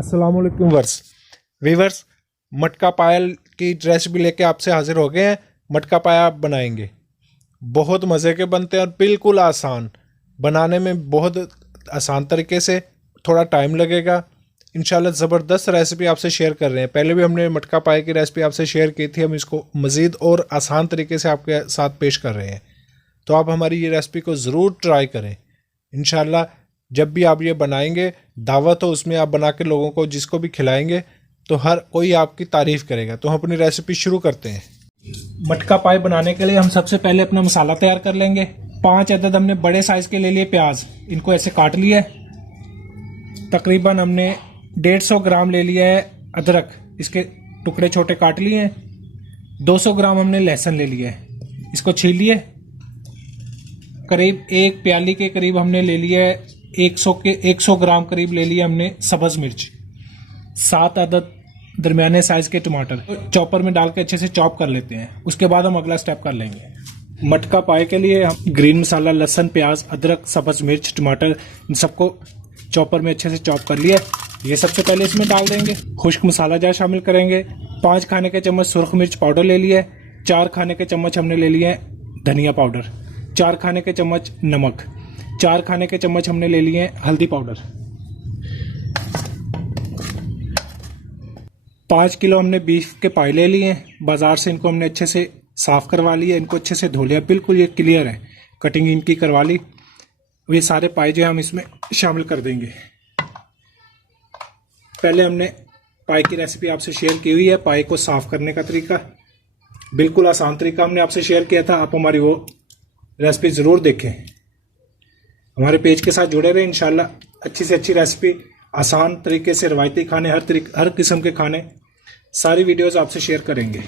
अस्सलाम वालेकुम वीवर्स, मटका पाया की रेसिपी लेके आपसे हाजिर हो गए हैं। मटका पाया आप बनाएंगे, बहुत मज़े के बनते हैं और बिल्कुल आसान, बनाने में बहुत आसान तरीके से, थोड़ा टाइम लगेगा। इंशाल्लाह ज़बरदस्त रेसिपी आपसे शेयर कर रहे हैं। पहले भी हमने मटका पाया की रेसिपी आपसे शेयर की थी, हम इसको मज़ीद और आसान तरीके से आपके साथ पेश कर रहे हैं। तो आप हमारी ये रेसिपी को ज़रूर ट्राई करें। इंशाल्लाह जब भी आप ये बनाएंगे, दावत हो उसमें आप बना के लोगों को जिसको भी खिलाएंगे तो हर कोई आपकी तारीफ़ करेगा। तो हम अपनी रेसिपी शुरू करते हैं। मटका पाई बनाने के लिए हम सबसे पहले अपना मसाला तैयार कर लेंगे। 5 अदद हमने बड़े साइज के ले लिए प्याज, इनको ऐसे काट लिया है। तकरीबन हमने 150 ग्राम ले लिया है अदरक, इसके टुकड़े छोटे काट लिए हैं। 200 ग्राम हमने लहसुन ले लिया है, इसको छील लिए। करीब 1 प्याली के करीब हमने ले लिया है 100 ग्राम करीब ले लिया हमने सब्ज मिर्च। 7 अदद दरमियाने साइज के टमाटर चॉपर में डाल के अच्छे से चॉप कर लेते हैं। उसके बाद हम अगला स्टेप कर लेंगे। मटका पाए के लिए हम ग्रीन मसाला, लहसुन, प्याज, अदरक, सब्ज मिर्च, टमाटर, इन सबको चॉपर में अच्छे से चॉप कर लिया। ये सबसे पहले इसमें डाल देंगे। खुश्क मसाला जार शामिल करेंगे। 5 खाने के चम्मच सुरख मिर्च पाउडर ले लिया है। 4 खाने के चम्मच हमने ले लिए धनिया पाउडर। 4 खाने के चम्मच नमक। 4 खाने के चम्मच हमने ले लिए हल्दी पाउडर। 5 किलो हमने बीफ के पाए ले लिए हैं बाजार से। इनको हमने अच्छे से साफ करवा लिया, इनको अच्छे से धो लिया, बिल्कुल ये क्लियर है, कटिंग इनकी करवा ली। ये सारे पाए जो हम इसमें शामिल कर देंगे। पहले हमने पाए की रेसिपी आपसे शेयर की हुई है। पाए को साफ करने का तरीका बिल्कुल आसान तरीका हमने आपसे शेयर किया था। आप हमारी वो रेसिपी ज़रूर देखें, हमारे पेज के साथ जुड़े रहे। इंशाल्लाह अच्छी से अच्छी रेसिपी, आसान तरीके से रवायती खाने, हर किस्म के खाने, सारी वीडियोस आपसे शेयर करेंगे।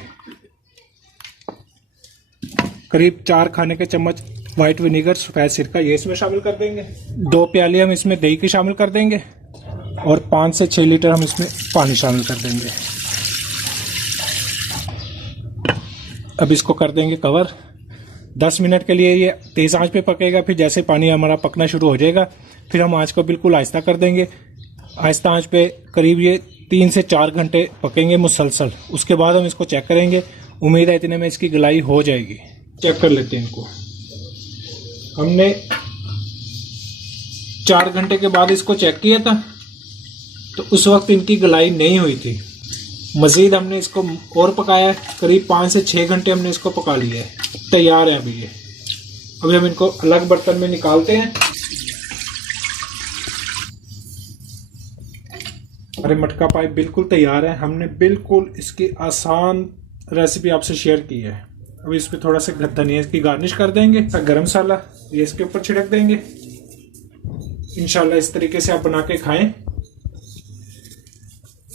करीब 4 खाने के चम्मच वाइट विनेगर, सफ़ेद सिरका, ये इसमें शामिल कर देंगे। 2 प्याले हम इसमें दही के शामिल कर देंगे और 5 से 6 लीटर हम इसमें पानी शामिल कर देंगे। अब इसको कर देंगे कवर। 10 मिनट के लिए ये तेज़ आंच पे पकेगा। फिर जैसे पानी हमारा पकना शुरू हो जाएगा, फिर हम आंच को बिल्कुल आहिस्ता कर देंगे। आहिस्ता आंच पे करीब ये 3 से 4 घंटे पकेंगे मुसलसल। उसके बाद हम इसको चेक करेंगे। उम्मीद है इतने में इसकी गलाई हो जाएगी। चेक कर लेते हैं इनको। हमने 4 घंटे के बाद इसको चेक किया था, तो उस वक्त इनकी गलाई नहीं हुई थी। मज़ीद हमने इसको और पकाया है। करीब 5 से 6 घंटे हमने इसको पका लिया है। तैयार है अभी ये। अभी हम इनको अलग बर्तन में निकालते हैं। अरे मटका पाई बिल्कुल तैयार है। हमने बिल्कुल इसकी आसान रेसिपी आपसे शेयर की है। अभी इस पर थोड़ा सा धनिया की गार्निश कर देंगे। गरम मसाला ये इसके ऊपर छिड़क देंगे। इंशाल्लाह इस तरीके से आप बना के खाएं।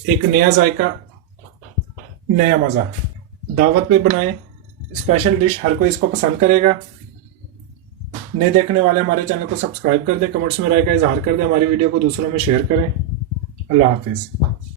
एक नया जायका, नया मज़ा। दावत पे बनाएं, स्पेशल डिश, हर कोई इसको पसंद करेगा। नए देखने वाले हमारे चैनल को सब्सक्राइब कर दें, कमेंट्स में राय का इजहार कर दें, हमारी वीडियो को दूसरों में शेयर करें। अल्लाह हाफिज़।